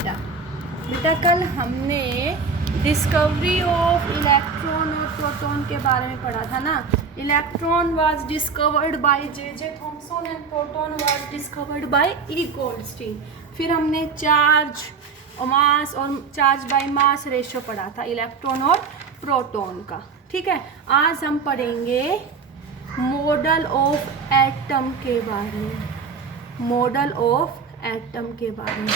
बेटा? बेटा कल हमने डिस्कवरी ऑफ इलेक्ट्रॉन और प्रोटॉन के बारे में पढ़ा था ना। Electron was discovered by J Thomson and proton was discovered bye E Goldstein. फिर हमने चार्ज मास और चार्ज बाय मास रेशियो पढ़ा था इलेक्ट्रॉन और प्रोटॉन का। ठीक है, आज हम पढ़ेंगे मॉडल ऑफ एटम के बारे में। मॉडल ऑफ एटम के बारे में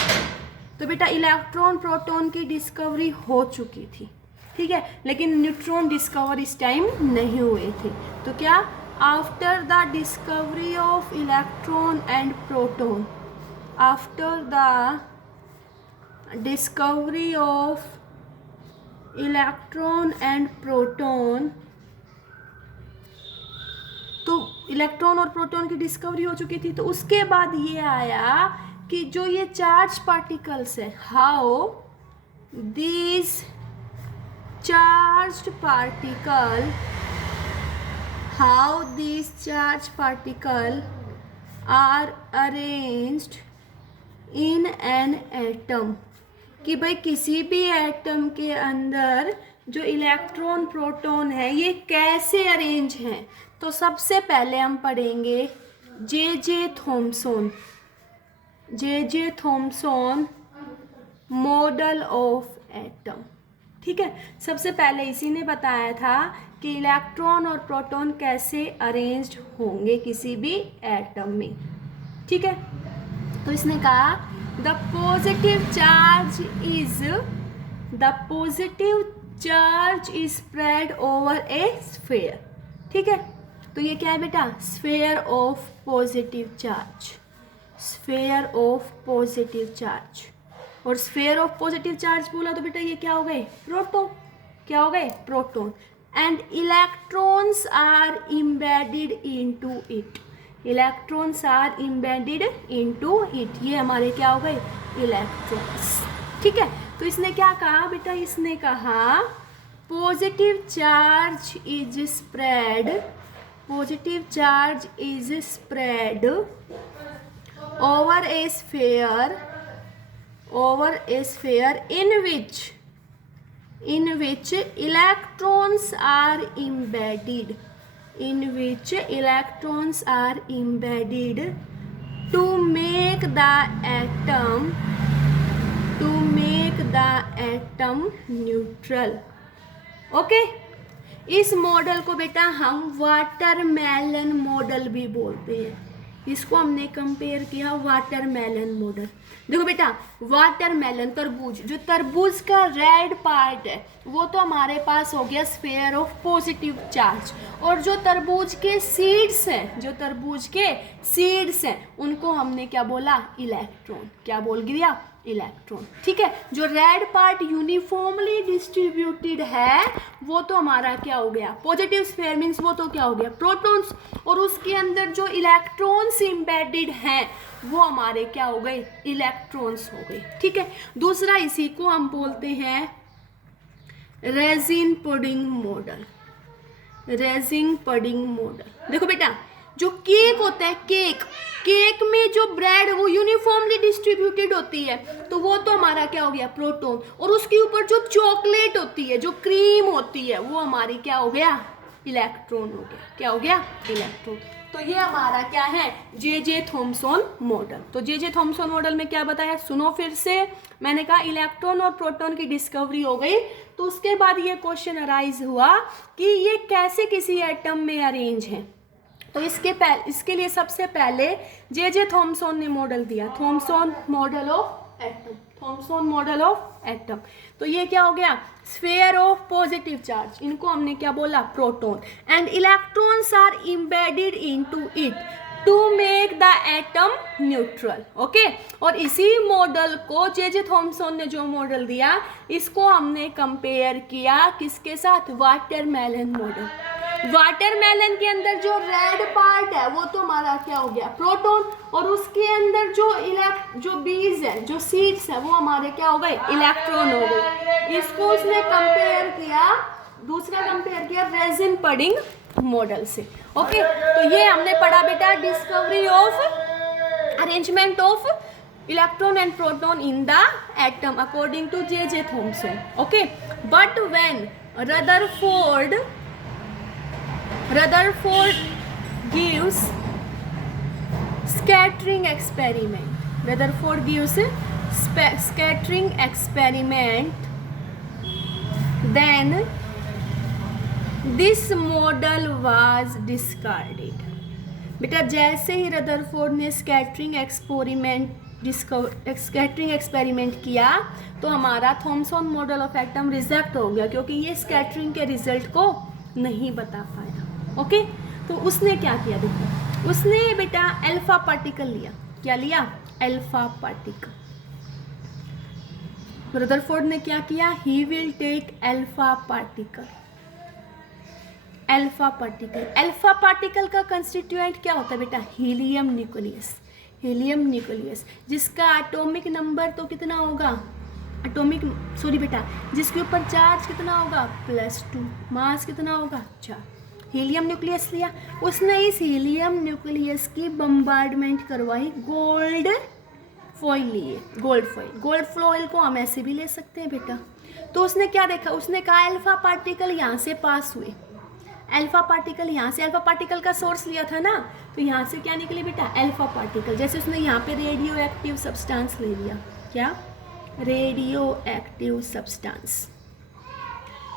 तो बेटा इलेक्ट्रॉन प्रोटॉन की डिस्कवरी हो चुकी थी, ठीक है, लेकिन न्यूट्रॉन डिस्कवर इस टाइम नहीं हुए थे। तो क्या after the discovery of electron and proton, after the discovery of electron and proton, तो इलेक्ट्रॉन और प्रोटॉन की डिस्कवरी हो चुकी थी। तो उसके बाद ये आया कि जो ये चार्ज पार्टिकल्स है, how these charged particle are arranged in an atom, कि भाई किसी भी एटम के अंदर जो इलेक्ट्रॉन प्रोटॉन है ये कैसे अरेंज हैं। तो सबसे पहले हम पढ़ेंगे J Thomson model of atom. ठीक है, सबसे पहले इसी ने बताया था कि इलेक्ट्रॉन और प्रोटॉन कैसे अरेंज्ड होंगे किसी भी एटम में। ठीक है, तो इसने कहा the positive charge is spread over a sphere. ठीक है, तो ये क्या है बेटा? Sphere of positive charge, sphere of positive charge. और स्फीयर ऑफ पॉजिटिव चार्ज बोला तो बेटा ये क्या हो गए? प्रोटॉन। क्या हो गए? Proton. And electrons are embedded into it, electrons are embedded into it, ये हमारे क्या हो गए? इलेक्ट्रॉन्स। ठीक है, तो इसने क्या कहा बेटा? इसने कहा positive charge is spread, positive charge is spread over a sphere in which electrons are embedded, to make the atom neutral। Okay, इस मॉडल को बेटा हम वाटरमेलन मॉडल भी बोलते हैं। इसको हमने कंपेयर किया वाटरमेलन मॉडल। देखो बेटा, वाटरमेलन तरबूज, जो तरबूज का रेड पार्ट है वो तो हमारे पास हो गया स्फीयर ऑफ पॉजिटिव चार्ज, और जो तरबूज के सीड्स हैं उनको हमने क्या बोला? इलेक्ट्रॉन। क्या बोल गया? इलेक्ट्रॉन। ठीक है, जो रेड पार्ट यूनिफॉर्मली डिस्ट्रीब्यूटेड है वो तो हमारा क्या हो गया? पॉजिटिव स्फीयर मीन्स वो तो क्या हो गया? प्रोटॉन्स। और उसके अंदर जो इलेक्ट्रॉन्स एम्बेडेड हैं वो हमारे क्या हो गए? इलेक्ट्रॉन्स हो गए। ठीक है, दूसरा इसी को हम बोलते हैं रेजिन पुडिंग मॉडल। देखो बेटा, जो केक होता है, केक में जो ब्रेड वो यूनिफॉर्मली डिस्ट्रीब्यूटेड होती है, तो वो तो हमारा क्या हो गया? प्रोटॉन। और उसके ऊपर जो चॉकलेट होती है, जो क्रीम होती है, वो हमारी क्या हो गया? इलेक्ट्रॉन हो गया। क्या हो गया? इलेक्ट्रॉन। तो ये हमारा क्या है? J Thomson model. तो जे थॉमसन मॉडल में क्या बताया? सुनो फिर से। मैंने कहा इलेक्ट्रॉन और प्रोटॉन की डिस्कवरी हो गई, तो उसके बाद ये क्वेश्चन अराइज हुआ कि ये कैसे किसी एटम में अरेंज है। तो इसके लिए सबसे पहले जे थॉमसन ने मॉडल दिया, थॉमसन मॉडल ऑफ एटम। तो ये क्या हो गया? स्फीयर ऑफ पॉजिटिव चार्ज, इनको हमने क्या बोला? Proton. And electrons are embedded into it to make the atom neutral. Okay, और इसी मॉडल को जे थॉमसन ने जो मॉडल दिया, इसको हमने कंपेयर किया किसके साथ? Watermelon model. वाटरमेलन के अंदर जो रेड पार्ट है वो तो हमारा क्या हो गया? प्रोटॉन। और उसके अंदर जो बीज है, जो सीड्स है, वो हमारे क्या हो गए? इलेक्ट्रॉन हो गए। इसको उसने कंपेयर किया, दूसरा कंपेयर किया रेजिन पुडिंग मॉडल से। ओके, तो ये हमने पढ़ा बेटा discovery of arrangement of electron and proton in the atom according to J.J. Thomson. Okay, but when Rutherford gives scattering experiment, then this model was discarded. बेटा जैसे ही Rutherford ने scattering experiment किया तो हमारा Thompson model of atom reject हो गया, क्योंकि ये स्कैटरिंग के रिजल्ट को नहीं बता पाया. ओके, तो उसने क्या किया, देखो उसने बेटा अल्फा पार्टिकल लिया. क्या लिया? Alpha particle. रदरफोर्ड ने क्या किया? He will take alpha particle. Alpha particle का कंस्टिट्यूएंट क्या होता है बेटा? हीलियम न्यूक्लियस, जिसका एटॉमिक नंबर तो कितना होगा, जिसके ऊपर चार्ज कितना होगा? +2. मास कितना होगा? 4. हीलियम न्यूक्लियस लिया उसने. इस हीलियम न्यूक्लियस की बम्बार्डमेंट करवाई गोल्ड फॉइल लिए. गोल्ड फॉइल को हम ऐसे भी ले सकते हैं बेटा. तो उसने क्या देखा? उसने कहा अल्फा पार्टिकल यहाँ से पास हुए. अल्फा पार्टिकल का सोर्स लिया था ना, तो यहाँ से क्या निकले बेटा? Alpha particle. जैसे उसने यहाँ पे रेडियो एक्टिव सब्सटेंस ले लिया. क्या? Radio active substance.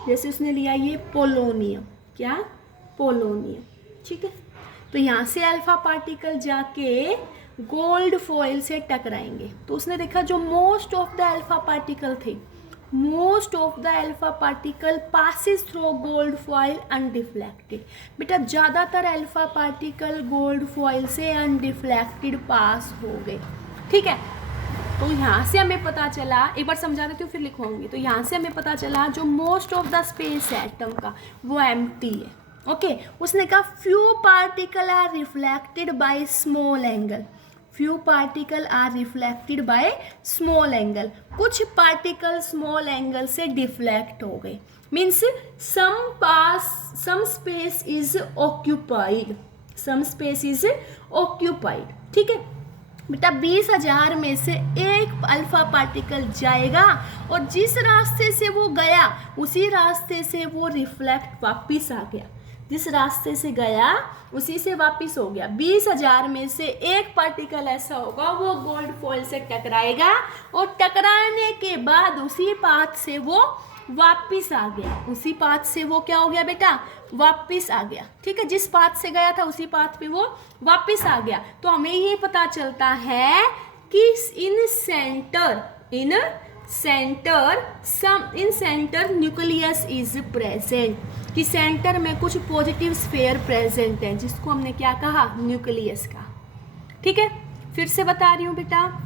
जैसे उसने लिया ये पोलोनियम. क्या? पोलोनियम. ठीक है, तो यहाँ से अल्फा पार्टिकल जाके गोल्ड फॉइल से टकराएंगे. तो उसने देखा जो most of the alpha particle passes through gold foil undeflected. बेटा ज़्यादातर अल्फा पार्टिकल गोल्ड फॉइल से अनडिफ्लेक्टेड पास हो गए. ठीक है, तो यहाँ से हमें पता चला, एक बार समझा देती हूँ फिर लिखवाऊंगी. तो यहाँ से हमें पता चला जो मोस्ट ऑफ द स्पेस है एटम का वो एम्प्टी है. ओके, उसने कहा few particle are reflected by small angle. कुछ पार्टिकल स्मॉल एंगल से डिफ्लेक्ट हो गए. Means some space is occupied. ठीक है बेटा, 20,000 में से एक अल्फा पार्टिकल जाएगा और जिस रास्ते से वो गया उसी रास्ते से वो रिफ्लेक्ट वापिस आ गया. जिस रास्ते से गया उसी से वापस हो गया. 20,000 में से एक पार्टिकल ऐसा होगा वो गोल्ड फॉइल से टकराएगा और टकराने के बाद उसी पाथ से वो वापस आ गया. उसी पाथ से वो क्या हो गया बेटा? वापस आ गया. ठीक है, जिस पाथ से गया था उसी पाथ पे वो वापस आ गया. तो हमें ये पता चलता है कि in center nucleus is present, कि सेंटर में कुछ पॉजिटिव स्फीयर प्रेजेंट है, जिसको हमने क्या कहा? न्यूक्लियस का. ठीक है, फिर से बता रही हूँ बेटा,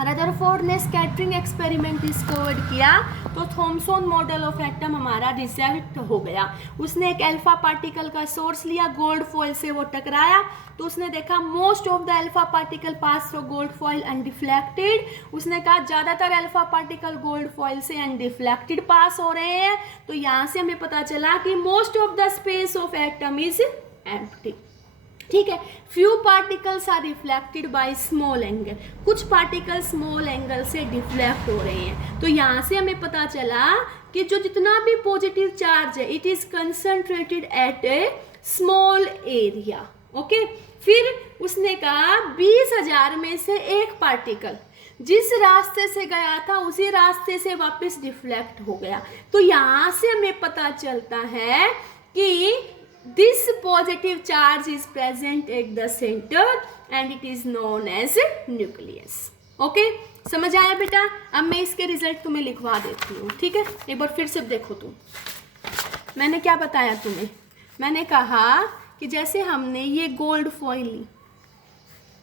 रदरफोर्ड ने स्कैटरिंग एक्सपेरिमेंट डिस्कवर किया तो थॉमसन मॉडल ऑफ एटम हमारा रिजेक्ट हो गया. उसने एक अल्फा पार्टिकल का सोर्स लिया, गोल्ड फॉइल से वो टकराया, तो उसने देखा most of the alpha particle pass through gold foil undeflected. उसने कहा ज़्यादातर अल्फा पार्टिकल गोल्ड फॉइल से अनडिफ्लेक्टेड पास हो रहे हैं. तो यहाँ से हमें पता चला कि most of the space of atom is empty. ठीक है, few particles are reflected by small angle. कुछ पार्टिकल स्मॉल एंगल से डिफ्लेक्ट हो रहे हैं. तो यहाँ से हमें पता चला कि जो जितना भी पॉजिटिव चार्ज है it is concentrated at a small area. Okay, फिर उसने कहा 20,000 में से एक पार्टिकल जिस रास्ते से गया था उसी रास्ते से वापस डिफ्लेक्ट हो गया. तो यहाँ से हमें पता चलता है कि this positive charge is present at the center and it is known as nucleus. Okay, समझ आया बेटा? अब मैं इसके रिजल्ट तुम्हें लिखवा देती हूँ. ठीक है, एक बार फिर से देखो तुम. मैंने क्या बताया तुम्हें? मैंने कहा कि जैसे हमने ये गोल्ड फॉइल ली.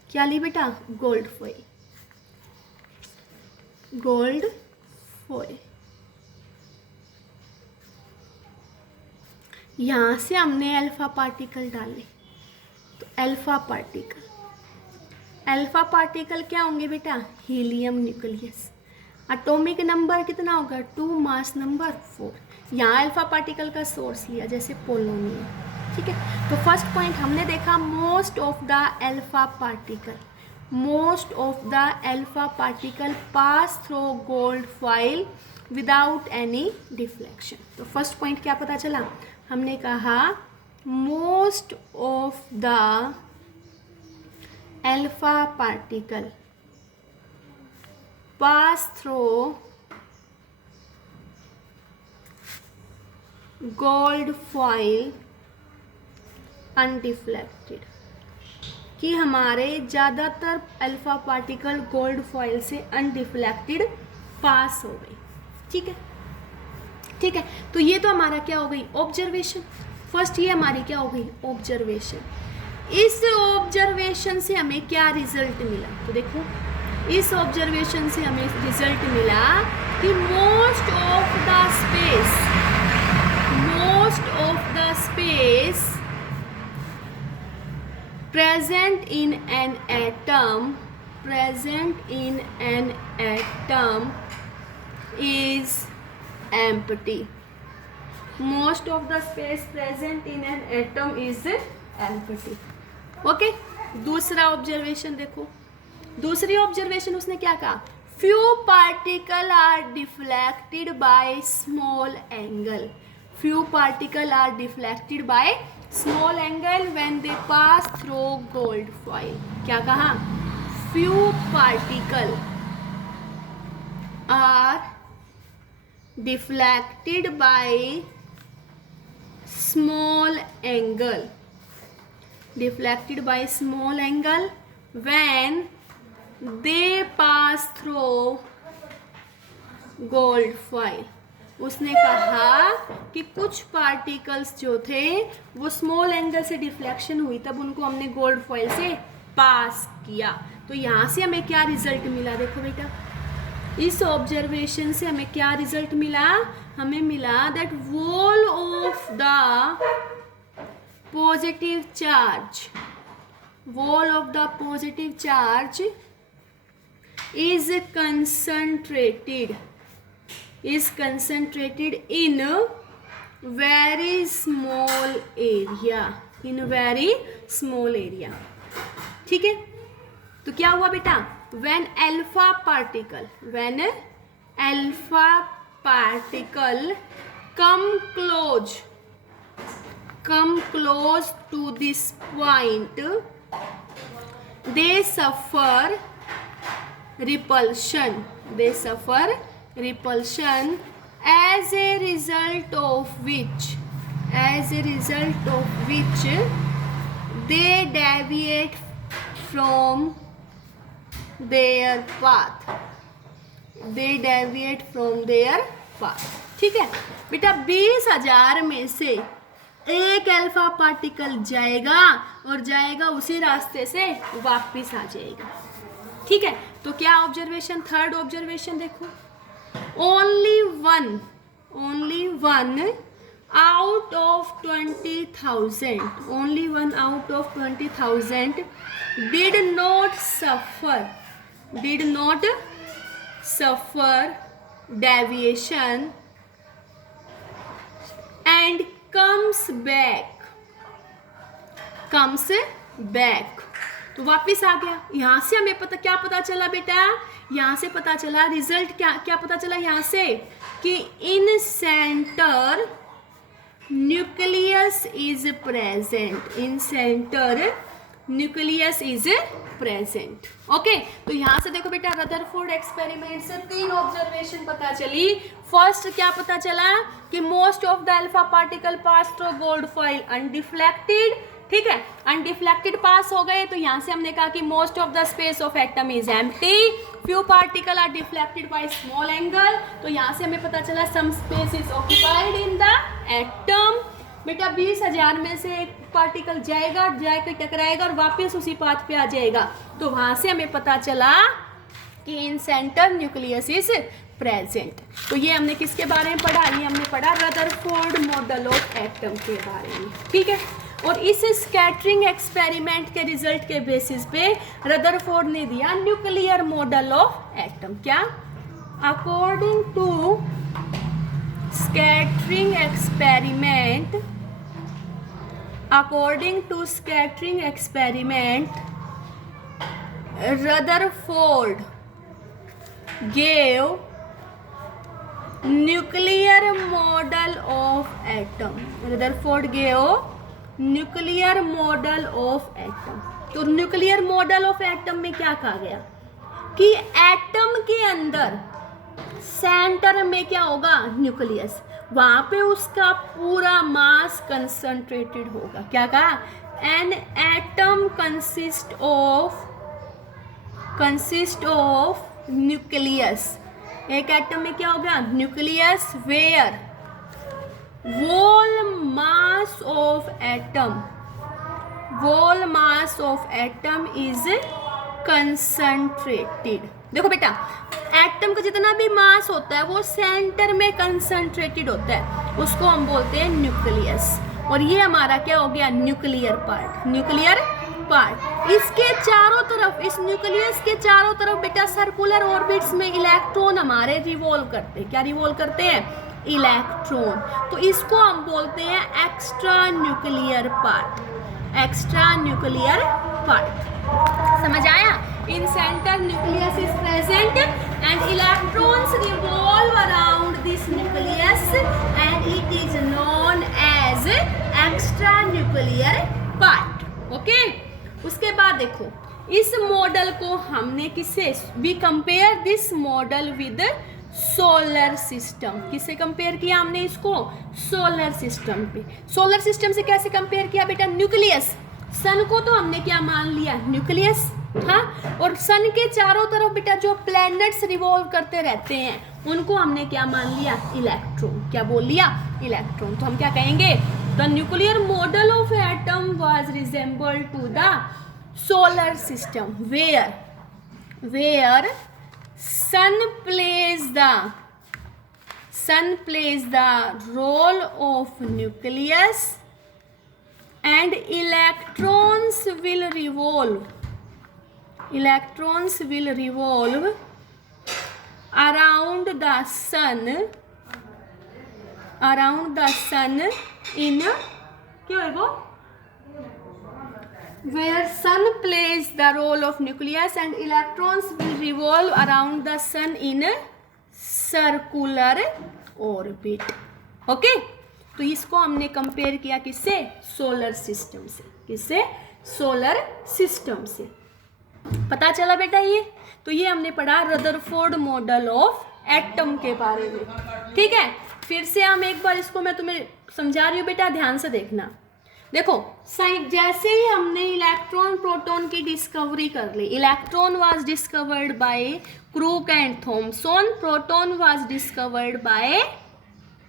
क्या ली बेटा? Gold foil. यहाँ से हमने अल्फा पार्टिकल डाले. तो अल्फा पार्टिकल क्या होंगे बेटा? Helium nucleus. एटॉमिक नंबर कितना होगा? 2, मास नंबर 4. यहाँ अल्फा पार्टिकल का सोर्स लिया जैसे पोलोनियम. ठीक है, तो फर्स्ट पॉइंट हमने देखा most of the alpha particle most of the alpha particle pass through gold foil without any deflection. तो फर्स्ट पॉइंट क्या पता चला, हमने कहा most of the alpha particle pass through gold foil undeflected, कि हमारे ज़्यादातर अल्फा पार्टिकल गोल्ड फॉइल से अनडिफ्लेक्टेड पास हो गई. ठीक है, ठीक है. तो ये तो हमारा क्या हो गई, ऑब्जर्वेशन. फर्स्ट ये हमारी क्या हो गई, ऑब्जर्वेशन. इस ऑब्जर्वेशन से हमें क्या रिजल्ट मिला, तो देखो इस ऑब्जर्वेशन से हमें रिजल्ट मिला कि most of the space present in an atom is empty. Most of the space present in an atom is empty. Okay? दूसरा ऑब्जर्वेशन देखो, दूसरी ऑब्जर्वेशन उसने क्या कहा, few particles are deflected by small angle. Few particles are deflected by small angle when they pass through gold foil. क्या कहा, few particle are deflected by small angle when they pass through gold foil. उसने कहा कि कुछ particles जो थे वो small angle से डिफ्लेक्शन हुई, तब उनको हमने गोल्ड फॉइल से पास किया. तो यहाँ से हमें क्या रिजल्ट मिला, देखो बेटा इस ऑब्जर्वेशन से हमें क्या रिजल्ट मिला, हमें मिला that wall of the positive charge is concentrated in very small area. ठीक है, तो क्या हुआ बेटा, when alpha particle come close to this point, they suffer repulsion, as a result of which they deviate from their path. ठीक है बेटा, 20,000 में से एक अल्फा पार्टिकल जाएगा उसी रास्ते से वापस आ जाएगा. ठीक है, तो क्या ऑब्जर्वेशन, थर्ड ऑब्जर्वेशन देखो, only one out of 20,000 did not suffer deviation and comes back. तो वापस आ गया. यहाँ से हमें क्या पता चला बेटा, यहाँ से पता चला रिजल्ट क्या पता चला यहाँ से, कि in center nucleus is present. Okay, तो यहाँ से देखो बेटा रदरफोर्ड एक्सपेरिमेंट से 3 ऑब्जर्वेशन पता चली. फर्स्ट क्या पता चला कि most of the alpha particle pass through gold foil undeflected. ठीक है, अनडिफ्लेक्टेड पास हो गए, तो यहाँ से हमने कहा कि most of the space of atom is empty. Few particle are deflected by small angle, तो यहाँ से हमें पता चला some space is occupied in the atom. बेटा 20,000 में से एक पार्टिकल जाकर टकराएगा और वापस उसी पाथ पे आ जाएगा, तो वहाँ से हमें पता चला कि in center nucleus is present. तो ये हमने किसके बारे में पढ़ा, ये हमने पढ़ा रदरफोर्ड मॉडल ऑफ एटम के बारे में. ठीक है, और इस स्कैटरिंग एक्सपेरिमेंट के रिजल्ट के बेसिस पे रदरफोर्ड ने दिया न्यूक्लियर मॉडल ऑफ एटम. क्या, according to scattering experiment Rutherford gave nuclear model of atom. Rutherford gave nuclear model of atom. तो न्यूक्लियर मॉडल ऑफ एटम में क्या कहा गया कि एटम के अंदर सेंटर में क्या होगा, न्यूक्लियस, वहां पे उसका पूरा मास कंसंट्रेटेड होगा. क्या कहा, an atom consist of nucleus. एक एटम में क्या होगा, nucleus, where whole mass of atom is concentrated. देखो बेटा, एटम का जितना भी मास होता है वो सेंटर में कंसंट्रेटेड होता है, उसको हम बोलते हैं न्यूक्लियस. और ये हमारा क्या हो गया, न्यूक्लियर पार्ट. इसके चारों तरफ, इस न्यूक्लियस के चारों तरफ बेटा सर्कुलर ऑर्बिट्स में इलेक्ट्रॉन हमारे रिवॉल्व करते हैं. क्या रिवॉल्व करते हैं, इलेक्ट्रॉन. तो इसको हम बोलते हैं एक्स्ट्रा न्यूक्लियर पार्ट. समझ आया. In center nucleus is present and electrons revolve around this nucleus and it is known as extra nuclear part. Okay. उसके बाद देखो, इस मॉडल को हमने किससे, we compare this model with solar system. किससे कंपेयर किया हमने इसको, सोलर सिस्टम पे. सोलर सिस्टम से कैसे कंपेयर किया बेटा, न्यूक्लियस. सन को तो हमने क्या मान लिया, न्यूक्लियस. हाँ, और सन के चारों तरफ बेटा जो प्लैनेट्स रिवॉल्व करते रहते हैं उनको हमने क्या मान लिया, इलेक्ट्रॉन. क्या बोल लिया, इलेक्ट्रॉन. तो हम क्या कहेंगे, the nuclear model of atom was resembled to the solar system where sun plays the role of nucleus and electrons will revolve around the sun in क्या है वो, where sun plays the role of nucleus and electrons will revolve around the sun in a circular orbit. Okay. तो इसको हमने compare किया किससे, solar system से. किससे, सोलर सिस्टम से. पता चला बेटा ये. तो ये हमने पढ़ा रदरफोर्ड मॉडल ऑफ एटम के बारे में. ठीक है. फिर से हम एक बार इसको मैं तुम्हें समझा रही हूँ बेटा, ध्यान से देखना. देखो, जैसे ही हमने इलेक्ट्रॉन प्रोटॉन की डिस्कवरी कर ली, electron was discovered by Crookes and Thomson, proton was discovered by,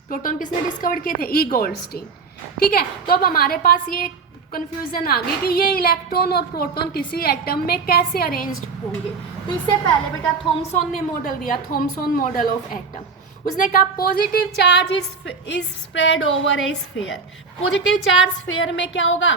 proton किसने डिस्कवर किए थे, ई गोल्डस्टीन. ठीक है. तो अब हमारे पास ये कंफ्यूजन आ गई कि ये इलेक्ट्रॉन और प्रोटॉन किसी एटम में कैसे अरेंज्ड होंगे. तो इससे पहले बेटा थॉमसन ने मॉडल दिया, थॉमसन मॉडल ऑफ एटम. उसने कहा positive charge is spread over a sphere. Positive charge sphere में क्या होगा,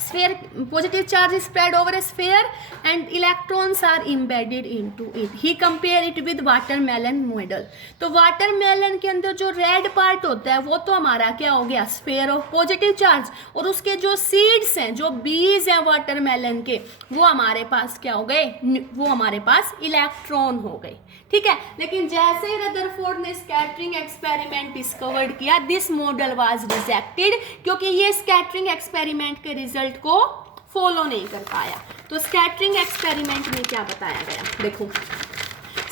sphere, positive charge is spread over a sphere and electrons are embedded into it. He compare it with watermelon model. तो watermelon के अंदर जो red part होता है वो तो हमारा क्या हो गया, स्फीयर ऑफ पॉजिटिव चार्ज, और उसके जो सीड्स हैं, जो बीज हैं वाटरमेलन के, वो हमारे पास क्या हो गए, वो हमारे पास इलेक्ट्रॉन हो गए. ठीक है. लेकिन जैसे ही रदरफोर्ड ने स्कैटरिंग एक्सपेरिमेंट डिस्कवर्ड किया, दिस मॉडल वाज रिजेक्टेड, क्योंकि ये स्कैटरिंग एक्सपेरिमेंट के रिजल्ट को फॉलो नहीं कर पाया. तो स्कैटरिंग एक्सपेरिमेंट में क्या बताया गया, देखो.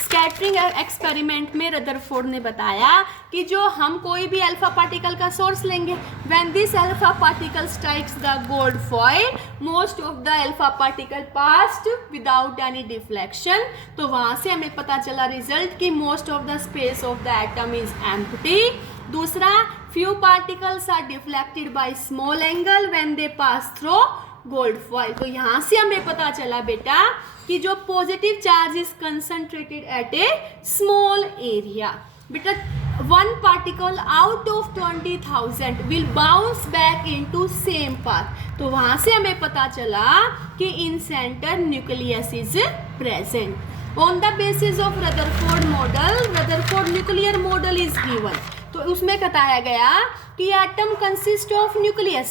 स्कैटरिंग एक्सपेरिमेंट में रदरफोर्ड ने बताया कि जो हम कोई भी अल्फा पार्टिकल का सोर्स लेंगे, when this alpha particle strikes the gold foil, most of the alpha particle passed without any deflection. तो वहां से हमें पता चला रिजल्ट कि most of the space of the atom is empty. दूसरा, few particles are deflected by small angle when they pass through gold foil. तो यहाँ से हमें पता चला बेटा कि जो positive charge is concentrated at a small area. बेटा, one particle out of 20,000 will bounce back into same path. तो वहां से हमें पता चला कि in center nucleus is present. On the basis of Rutherford model, Rutherford nuclear model is given. तो उसमें बताया गया कि atom consist of nucleus.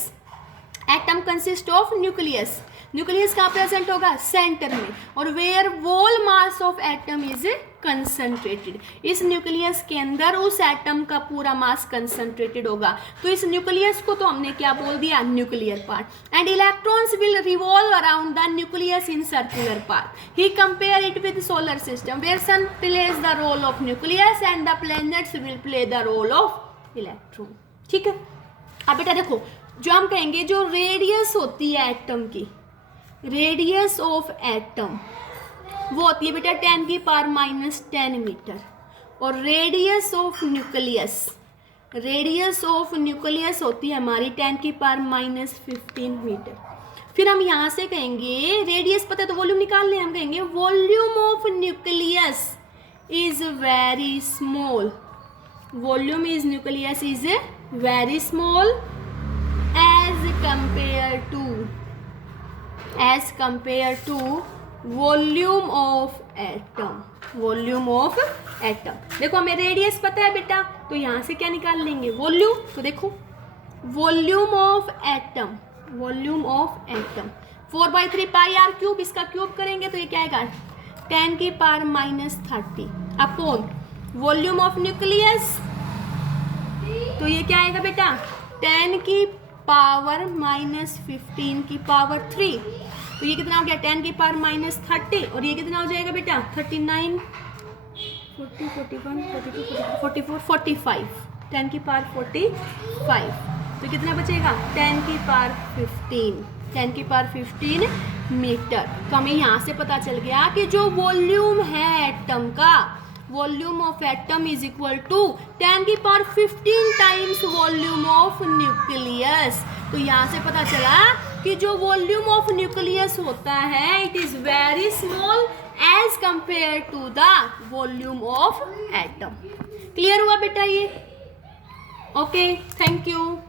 Atom consist of nucleus. Nucleus कहाँ प्रेजेंट होगा, सेंटर में, और where whole mass of atom is concentrated, इस न्यूक्लियस के अंदर उस एटम का पूरा मास कंसंट्रेटेड होगा। तो इस न्यूक्लियस को तो हमने क्या बोल दिया, nuclear part. And electrons will revolve around the nucleus in circular path. He compare it with solar system where sun plays the role of nucleus and the planets will play the role of electron. ठीक है, अब बेटा देखो, जो हम कहेंगे जो radius होती है एटम की, रेडियस ऑफ एटम वो होती है बेटा 10 की पावर -10 मीटर, और radius of nucleus, radius of nucleus होती है हमारी 10 की पावर -15 मीटर। फिर हम यहाँ से कहेंगे रेडियस पता है तो वॉल्यूम निकाल लें, हम कहेंगे volume of nucleus is very small, volume is nucleus is very small as compared to volume of atom, volume of atom. देखो हमें रेडियस पता है बेटा, तो यहाँ से क्या निकाल लेंगे, वॉल्यूम। तो देखो volume of atom, volume of atom 4/3 pi r cube, इसका क्यूब करेंगे तो ये क्या आएगा 10 की power -30 upon volume of nucleus, तो ये क्या आएगा बेटा 10 की पावर -15 की पावर 3, तो ये कितना हो गया 10 की पावर -30, और ये कितना हो जाएगा बेटा 39 40 41 42 44 45 10 की पावर 45, तो कितना बचेगा 10 की पावर 15, 10 की पावर 15 मीटर। तो हमें यहाँ से पता चल गया कि जो वॉल्यूम है एटम का, volume of atom is equal to 10 की power 15 times volume of nucleus. तो यहाँ से पता चला कि जो वॉल्यूम ऑफ न्यूक्लियस होता है it is very small as compare to the volume of atom. Clear हुआ बेटा ये? Okay, thank you.